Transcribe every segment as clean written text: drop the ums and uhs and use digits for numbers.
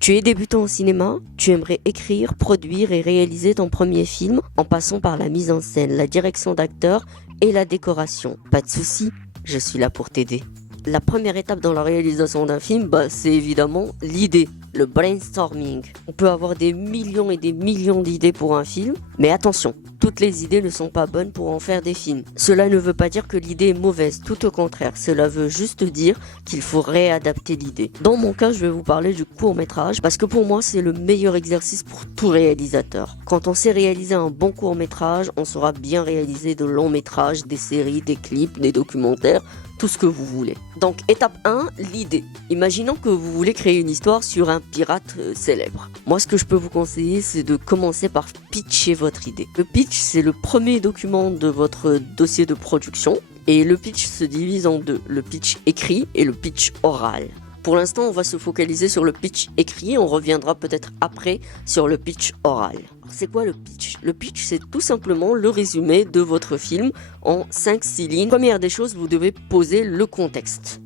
Tu es débutant au cinéma, tu aimerais écrire, produire et réaliser ton premier film en passant par la mise en scène, la direction d'acteurs et la décoration. Pas de souci, je suis là pour t'aider. La première étape dans la réalisation d'un film, c'est évidemment l'idée, le brainstorming. On peut avoir des millions et des millions d'idées pour un film, mais attention, toutes les idées ne sont pas bonnes pour en faire des films. Cela ne veut pas dire que l'idée est mauvaise, tout au contraire, cela veut juste dire qu'il faut réadapter l'idée. Dans mon cas, je vais vous parler du court-métrage, parce que pour moi, c'est le meilleur exercice pour tout réalisateur. Quand on sait réaliser un bon court-métrage, on saura bien réaliser de longs métrages, des séries, des clips, des documentaires, tout ce que vous voulez. Donc étape 1, l'idée. Imaginons que vous voulez créer une histoire sur un pirate célèbre. Moi, ce que je peux vous conseiller, c'est de commencer par pitcher votre idée. Le pitch, c'est le premier document de votre dossier de production et le pitch se divise en deux, le pitch écrit et le pitch oral. Pour l'instant, on va se focaliser sur le pitch écrit, on reviendra peut-être après sur le pitch oral. C'est quoi le pitch? Le pitch, c'est tout simplement le résumé de votre film en 5-6 lignes. Première des choses, vous devez poser le contexte.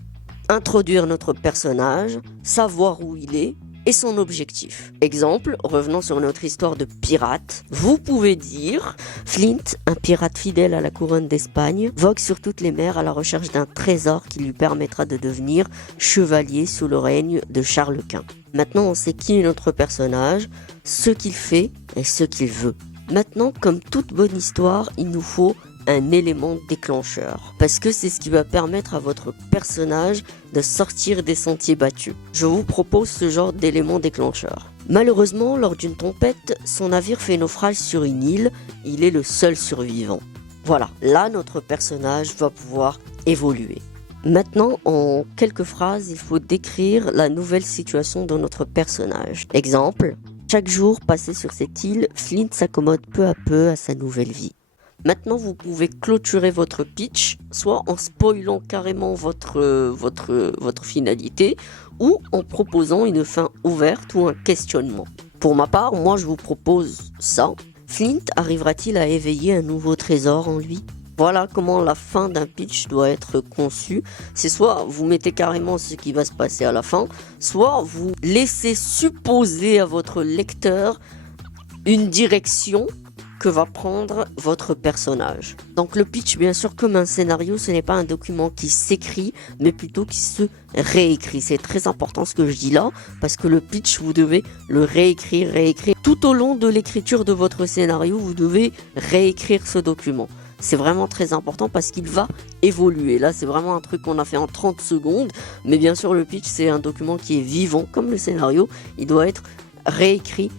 Introduire notre personnage, savoir où il est et son objectif. Exemple, revenons sur notre histoire de pirate. Vous pouvez dire Flint, un pirate fidèle à la couronne d'Espagne, vogue sur toutes les mers à la recherche d'un trésor qui lui permettra de devenir chevalier sous le règne de Charles Quint. Maintenant, on sait qui est notre personnage, ce qu'il fait et ce qu'il veut. Maintenant, comme toute bonne histoire, il nous faut un élément déclencheur. Parce que c'est ce qui va permettre à votre personnage de sortir des sentiers battus. Je vous propose ce genre d'élément déclencheur. Malheureusement, lors d'une tempête, son navire fait naufrage sur une île. Il est le seul survivant. Voilà, là notre personnage va pouvoir évoluer. Maintenant, en quelques phrases, il faut décrire la nouvelle situation de notre personnage. Exemple, chaque jour passé sur cette île, Flint s'accommode peu à peu à sa nouvelle vie. Maintenant, vous pouvez clôturer votre pitch, soit en spoilant carrément votre finalité, ou en proposant une fin ouverte ou un questionnement. Pour ma part, moi je vous propose ça. Flint arrivera-t-il à éveiller un nouveau trésor en lui ? Voilà comment la fin d'un pitch doit être conçue. C'est soit vous mettez carrément ce qui va se passer à la fin, soit vous laissez supposer à votre lecteur une direction que va prendre votre personnage. Donc le pitch, bien sûr, comme un scénario, ce n'est pas un document qui s'écrit, mais plutôt qui se réécrit. C'est très important ce que je dis là, parce que le pitch, vous devez le réécrire. Tout au long de l'écriture de votre scénario, vous devez réécrire ce document. C'est vraiment très important parce qu'il va évoluer. Là, c'est vraiment un truc qu'on a fait en 30 secondes, mais bien sûr, le pitch, c'est un document qui est vivant, comme le scénario. Il doit être réécrit,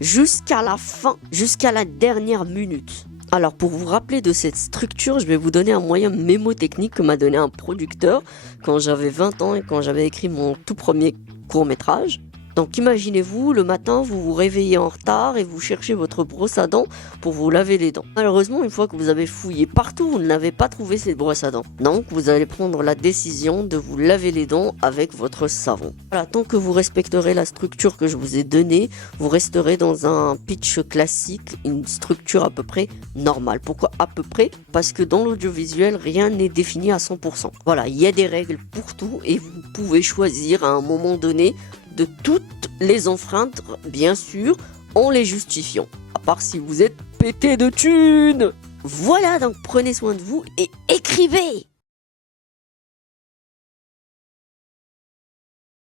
jusqu'à la fin, jusqu'à la dernière minute. Alors pour vous rappeler de cette structure, je vais vous donner un moyen mémotechnique que m'a donné un producteur quand j'avais 20 ans et quand j'avais écrit mon tout premier court-métrage. Donc imaginez-vous, le matin, vous vous réveillez en retard et vous cherchez votre brosse à dents pour vous laver les dents. Malheureusement, une fois que vous avez fouillé partout, vous n'avez pas trouvé cette brosse à dents. Donc vous allez prendre la décision de vous laver les dents avec votre savon. Voilà, tant que vous respecterez la structure que je vous ai donnée, vous resterez dans un pitch classique, une structure à peu près normale. Pourquoi à peu près? Parce que dans l'audiovisuel, rien n'est défini à 100%. Voilà, il y a des règles pour tout et vous pouvez choisir à un moment donné de toutes les enfreindre, bien sûr, en les justifiant. À part si vous êtes pété de thunes. Voilà, donc prenez soin de vous et écrivez!